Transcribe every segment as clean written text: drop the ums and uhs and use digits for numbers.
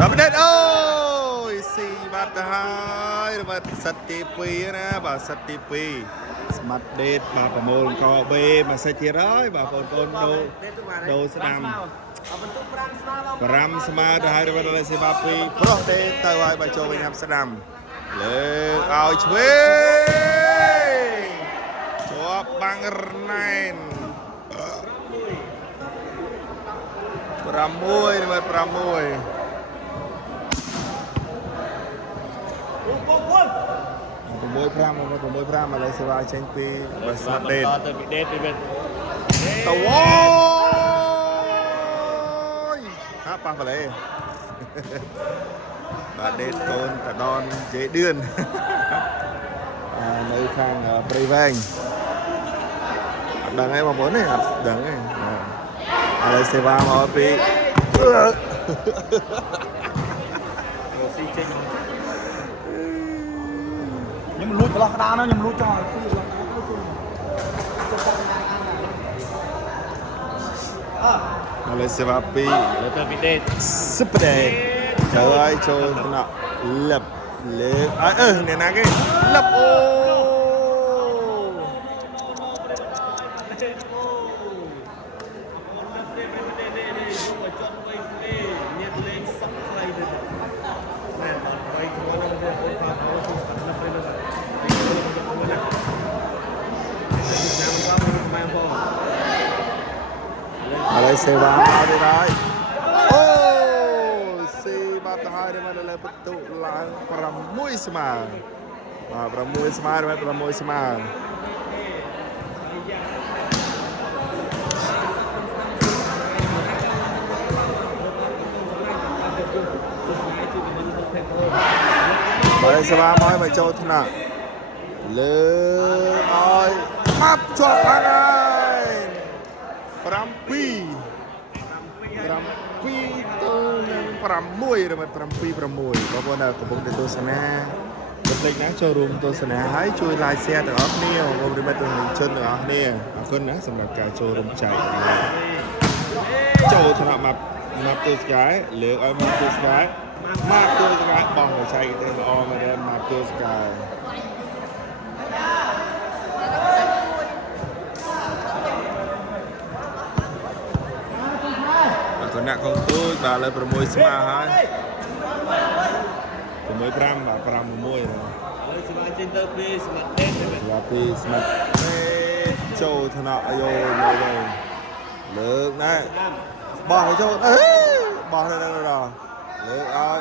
รับเด็ดโอ้ย4 บาทហើយបាទសិតទី2ណាបាទសិតទី2ស្មាត់ដេតបាទប្រមូលកបេមកសិតទៀតហើយបាទបងប្អូនដូរស្ដាំ5 ស្មើទៅហើយរបស់លេសេវា2ប្រុសដេតទៅហើយបាទចូលវិញហាប់ស្ដាំលើកឲ្យឆ្វេងជាប់បាំងរណែន6 6 5 មកលេសេវាចេញពីបាស្មាត់ដេតទៅពីដេតទៅអូយហាប៉ះបលេបាទដេតកូនតដនជេឌឿននៅខាងព្រៃវែងអត់ដឹងទេបងប្អូនទេអត់ដឹងទេឥឡូវសេវាមកពីស៊ីចេញខ្ញុំលួចប្រឡោះក្តារនោះខ្ញុំលួចចោលស៊ីប្រឡោះក្តារឥឡូវសេវាពីទៅពីដេតស៊ឹបដេតទៅឲ្យចូលថ្នាក់លឹបលើកឲ្យអ្នកណាគេលឹបអូហើយសេវាមកទៀតហើយអូ4 បាត់ទៅហើយមកលើបន្ទុកឡើង6 ស្មើបាទ6 ស្មើដល់6 ស្មើបាទសេវាមកមកចូលថ្នាក់លើឲ្យម៉ាប់ជាប់ហើយ7 ទៅនឹង6រមិត7 6បងប្អូនដែលកំពុងទស្សនាកុំភ្លេចណាចូលរួមទស្សនាហើយជួយ like share ទាំងអស់គ្នាបងប្អូនមិត្តជនទាំងអស់គ្នាអរគុណណាសម្រាប់ការចូលរួមចែកចូលថ្នាក់ម៉ាប់ទូស្កាយលើកឲ្យម៉ាប់ទូស្កាយបោះចែកទៅល្អមែនម៉ាប់ទូស្កាយគណៈកងទូចបាទលើ6 ស្មើហើយ6 5បាទ5 6ហើយស្មើចេញទៅពីស្មាត់ដេតពីស្មាត់ដេតចូលថ្នាក់អាយ៉ូមកវិញលើកណែបោះឲ្យចូលបោះនៅដល់លើកឲ្យ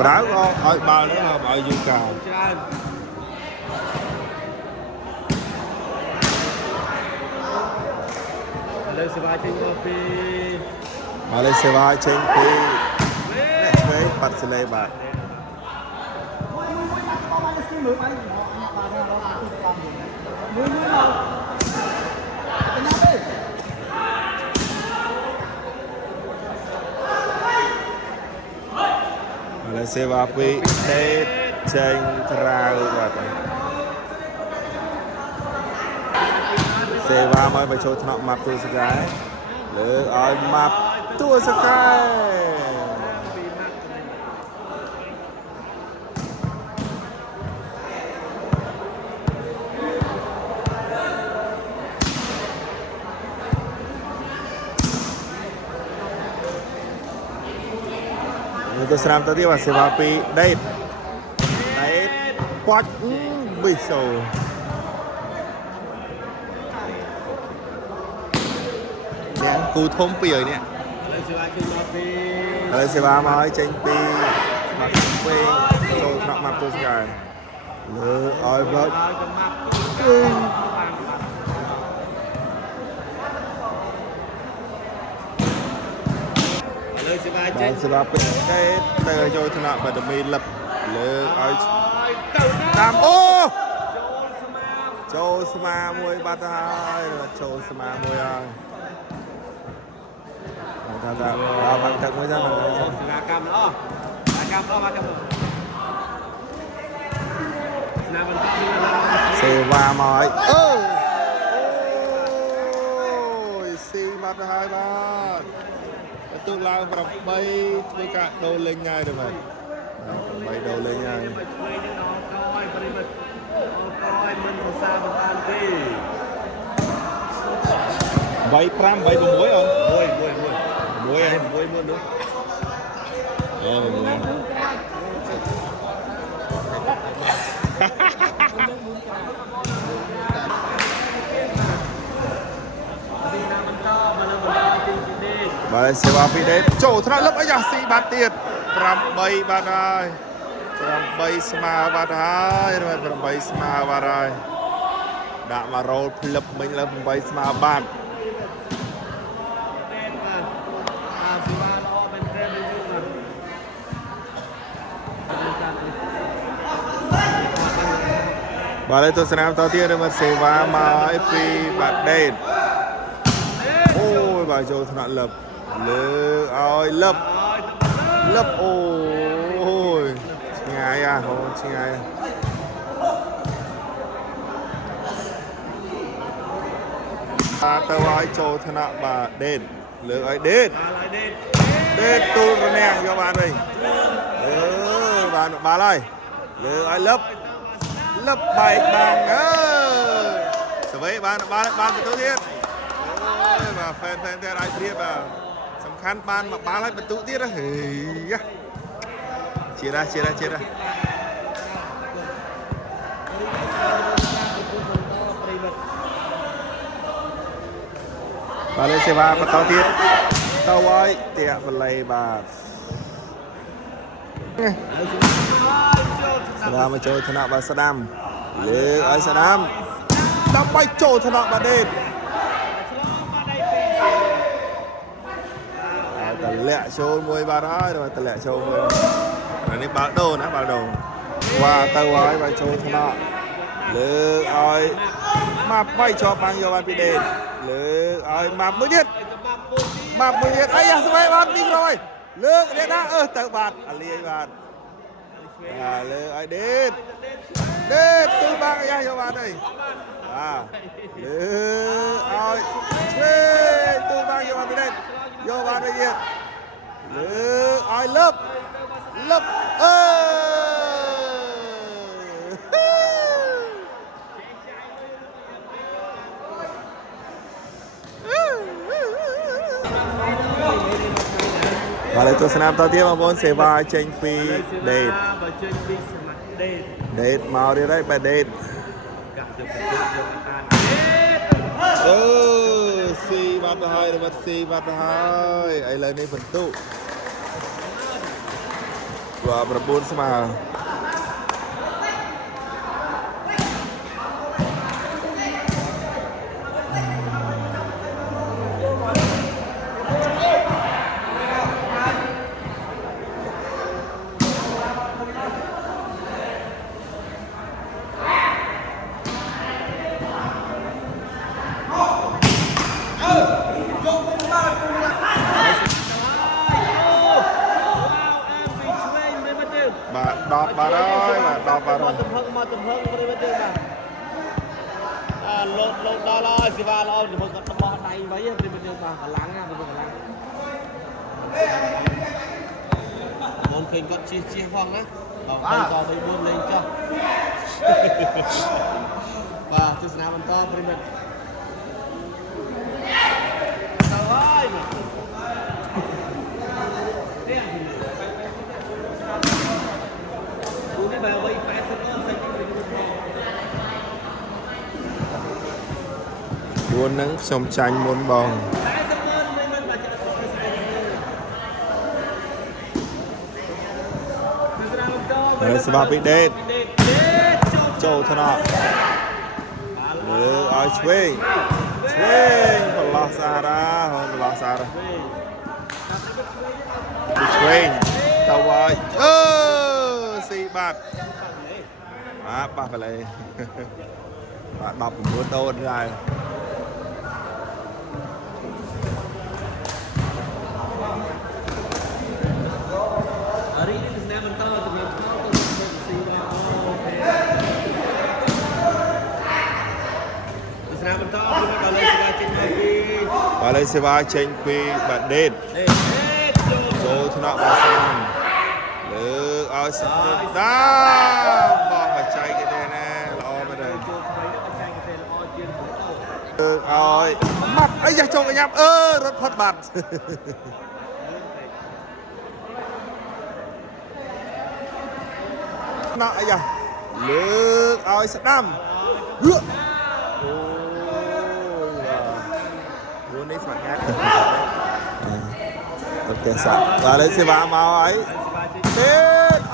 ប្រើឲ្យបាល់នេះឲ្យយូរកាលច្រើនលើសេវាចេញមកពីមកលើសេវាចេញពីអ្នកឆ្វេងបាត់សលេបាទសេវាពីដេតចេញក្រៅបាទសេវាមកបញ្ចូលថ្នាក់ម៉ាប់ទូសកាយលើកឲ្យម៉ាប់ទូសកាយទៅស្រាមទៅទៀតបាទសេវាពីដេតប៉ាច់ប៊ីសូនេះគូធំពីហើយនេះឥឡូវសេវាមកឲ្យចេញពីបាត់ពេលចូលថ្នាក់ម៉ាប់ទូស្កាយលើឲ្យបាច់សេវាពេញទេទៅចូលថ្នាក់បាត់មីលឹបលើឲ្យតាមអូចូលស្មាមួយបាត់ហើយចូលស្មាមួយហើយ ta vào bằng thật mới ra bằng là cam đó là cam đó mà cam xe va mỏi ôi xì mặt hai ba tôi lao vào bay với cả đồ lên ngay được rồi bay đồ lên ngay bay pram bay cùng muối không muối muối nữa Bà sẽ vào phía đến chỗ thằng lớp ấy nhá xì bát tiền pram bay bát ai pram bay sma bát ai rồi pram bay sma bát ai đã mà roll flip mình là pram bay sma bát bà lấy tôi sẽ làm tao tiên mà sẽ vào mà FP bát đen ôi bà châu thằng lập lơ ơi lấp ôi ngay à không ngay tao ai châu thằng bà đen lơ ai đen tu rồi nè cho bạn đây bà ơi lơ ai lấp bài bằng sao vậy bạn phải tốt thiết và fan theo ai biết và sắm khăn ban mà ba lại bật tụ tiết đó chia ra và lên xe ba và tao tiết tao ơi tiệm và lấy bà Saddam chơi thằng nào bà Saddam lê ơi Saddam đâm bay trổ thằng nào bà đền tần lẹ show môi bà đó rồi tần lẹ show môi rồi này báo đầu qua tàu ơi bà show thằng nào lê ơi map bay cho bằng vô ban bị đền lê ơi map mới nhất ấy à sao vậy bạn đi rồi lê đến đã tàu bạn ali bạn lê ơi đến tôi bang ra cho bạn đây lê ơi tôi bang cho bạn bị đền vô bạn bây giờ lê ơi lớp và lại tôi sẽ làm tao tiếp mà bốn sẽ vai tranh phi đệt màu đi đấy bà đệt si bát hai rồi si bát hai ấy lên đây phần tụ và berebut sama đọt bà đó mà tụm hưng đi bên trên mà lột đó lo xì va lo thì còn nó bỏ này mấy đi bên trên mà lắng nha bên trên lắng môn khinh con chia hoang á bây giờ bây buôn lên cho và từ nào mình to bên mình ơi buôn nắng sông chanh muôn bồng đây sẽ vào bị đệt châu thân ạ ơi swing còn lo xa ra swing tàu ơi xì bạt bạt phải lấy bạn bọc muốn tôn rồi សេវាចេញពីបាដេត Đây.ចូលថ្នាក់បាសានលើកឲ្យស្ដាប់ដាបោះឲ្យចៃគេទេណាល្អមែនទេលើកឲ្យម៉ាត់អីយ៉ាចូលកញ្ញាប់រត់ផុតបាត់ណោះអីយ៉ាលើកឲ្យស្ដាំអូយបាទនេះស្មាត់ងាត់អូខេសាបាទលេសេវាមកហើយទេ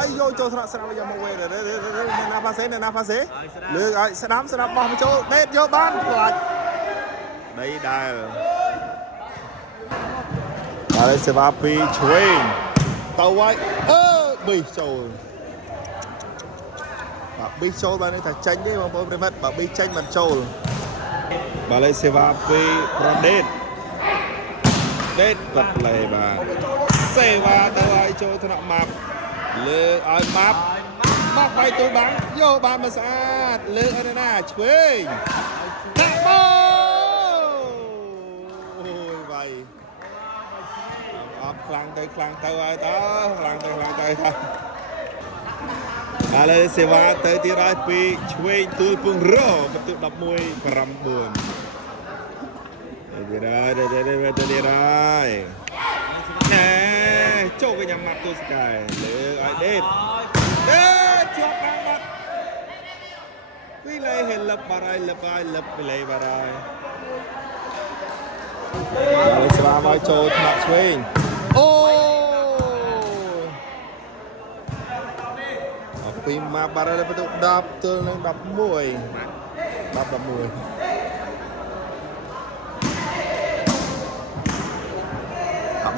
អីយកចូលថ្នាក់ស្ដាំយកមកវិញណាផាសេលើកឲ្យស្ដាំបោះមកចូលដេតយកបានខ្លាចដីដែលបាទលេសេវាពីឆ្វេងទៅហើយប៊ីចូលបាទប៊ីចូលបានន័យថាចាញ់ទេបងប្អូនប្រិមិត្តបាទប៊ីចាញ់មិនចូលបាទលេសេវាពីប្រដេតគាត់ផ្លេបាទសេវាទៅឲ្យចូលថ្នាក់ម៉ាប់លើកឲ្យម៉ាប់បាយទូបាំងយកបានមកស្អាតលើកឲ្យណាឆ្វេងដាក់បោអូយបាយអបខ្លាំងទៅហើយតើខ្លាំងទៅបាទលើសេវាទៅទីរយពីឆ្វេងទូលពងរបន្ទុក11 9đi rồi nèចូលកញ្ញាម៉ាត់ទូស្កាយលើកឲ្យដេតជាប់ខាងបាត់ពីលេហេលឹបបារហើយលឹបពីលេបារហើយហើយស្វាមកចូលថ្នាក់ឆ្វេងអូពីម៉ាបារហើយបន្ទុក10ទល់នឹង11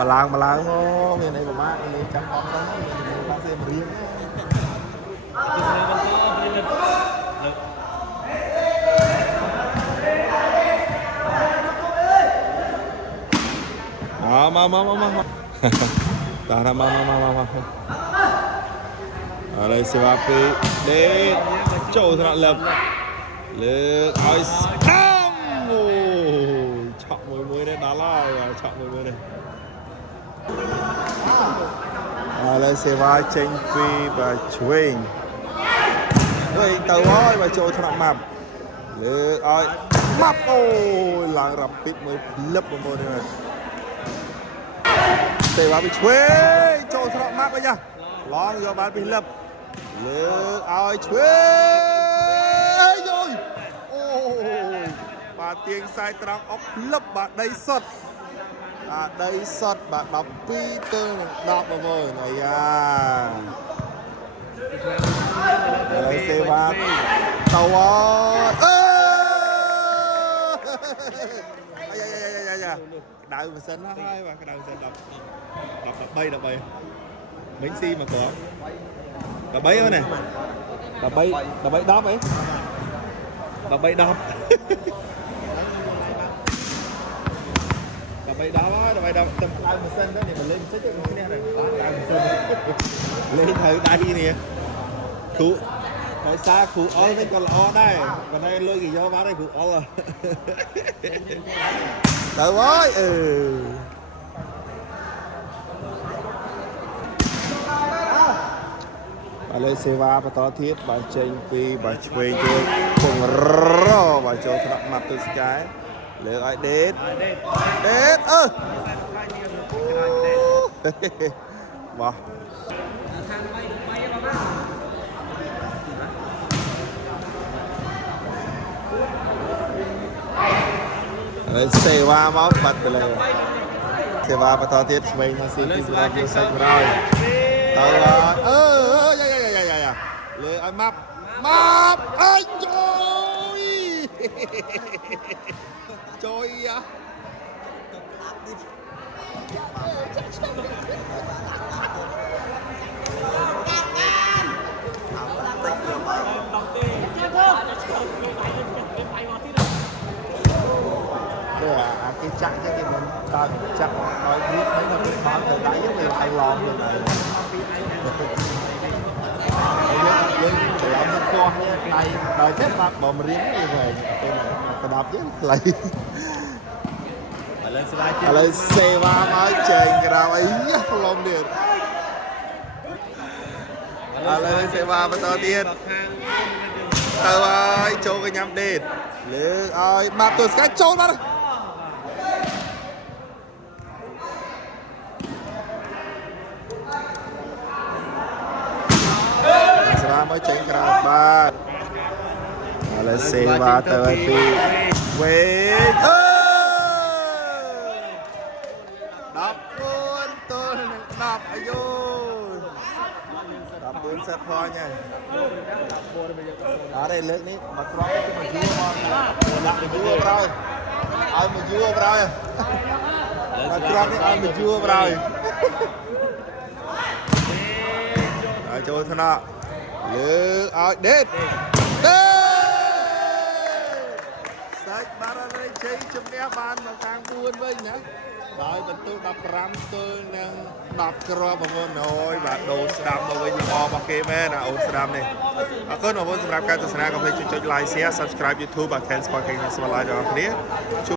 mà lang nó nghe này của má này chăm con đó má xem riêng mà ta ra mà ở đây sẽ vào cái để trâu thật lập lừa ơi chọn mùi đây đó là chọn mùi đây lên xe vai trên phi và chuyên rồi tàu ơi và trôi thằng mập lừa ơi mập ôi là rập bít mới lấp một môn này xe vai bị chuyên trôi thằng mập bây giờ lo do bán bị lấp lừa ơi chuyên rồi ôi bà tiếng sai trắng ốc lấp bạn đây sật đây sọt bạn đọc pi tư đọc vào rồi này đây xe va tàu đào mà sân hai và cái đào sân đọc bay bánh xi mà có đọc bay thôi này đọc bay đáp ấy đọc bay đáp bay đó tầm đai một sân đó để mà lên xích cái này đai một sân lên thử đai nè cụ tại sao cụ o với còn o đây còn đây lôi gì vô bán đây cụ o rồi trời ơi bà lên xe va và to thiết bà tranh pi bà chơi chơi cùng rô bà cho thằng mặt từ cái lừa ai đết wow xe va máu bật lên xe va và to thiết mình nó xin đi ra vô xanh rồi tao lừa ai map ai trời trôi á cái chặng cái gì mình chặng nói biết thấy là cái khó từ đáy giống như ăn lon như này để ông con này đời thép mặt bò mà riêng như vậy cái đạp chứ lại លើស្វាយ ឥឡូវសេវាមកចេញក្រៅអីប្រឡំទៀតឥឡូវសេវាបន្តទៀតទៅហើយចូលកញ្ញាំដេតលើកឲ្យបាត់ទស្សកាចូលបាត់សេវាមកចេញក្រៅបាទឥឡូវសេវាទៅឲ្យពីវេអឺ14ទល់នឹង10អាយុ14សិតផងហើយអត់ទេលើកនេះមកត្រង់ទៅមកយួរមកដាក់មកយួរប្រោយឲ្យមកយួរប្រោយមកត្រង់នេះឲ្យមកយួរប្រោយឲ្យចូលថ្នាក់លើកឲ្យដេតសាច់បារ៉ារេជ័យជំនះបានមកខាង4វិញណាដោយបន្ទូ15ទល់នឹង10គ្រាប់បងប្អូនអើយបាទដូរស្ដាប់មកវិញល្អរបស់គេមែនណាអូនស្ដាប់នេះអរគុណបងប្អូនសម្រាប់ការទស្សនាកុំភ្លេចចុច like share subscribe YouTube បាទ Ken Sport King ស្វាគមន៍ដល់អ្នកគ្នា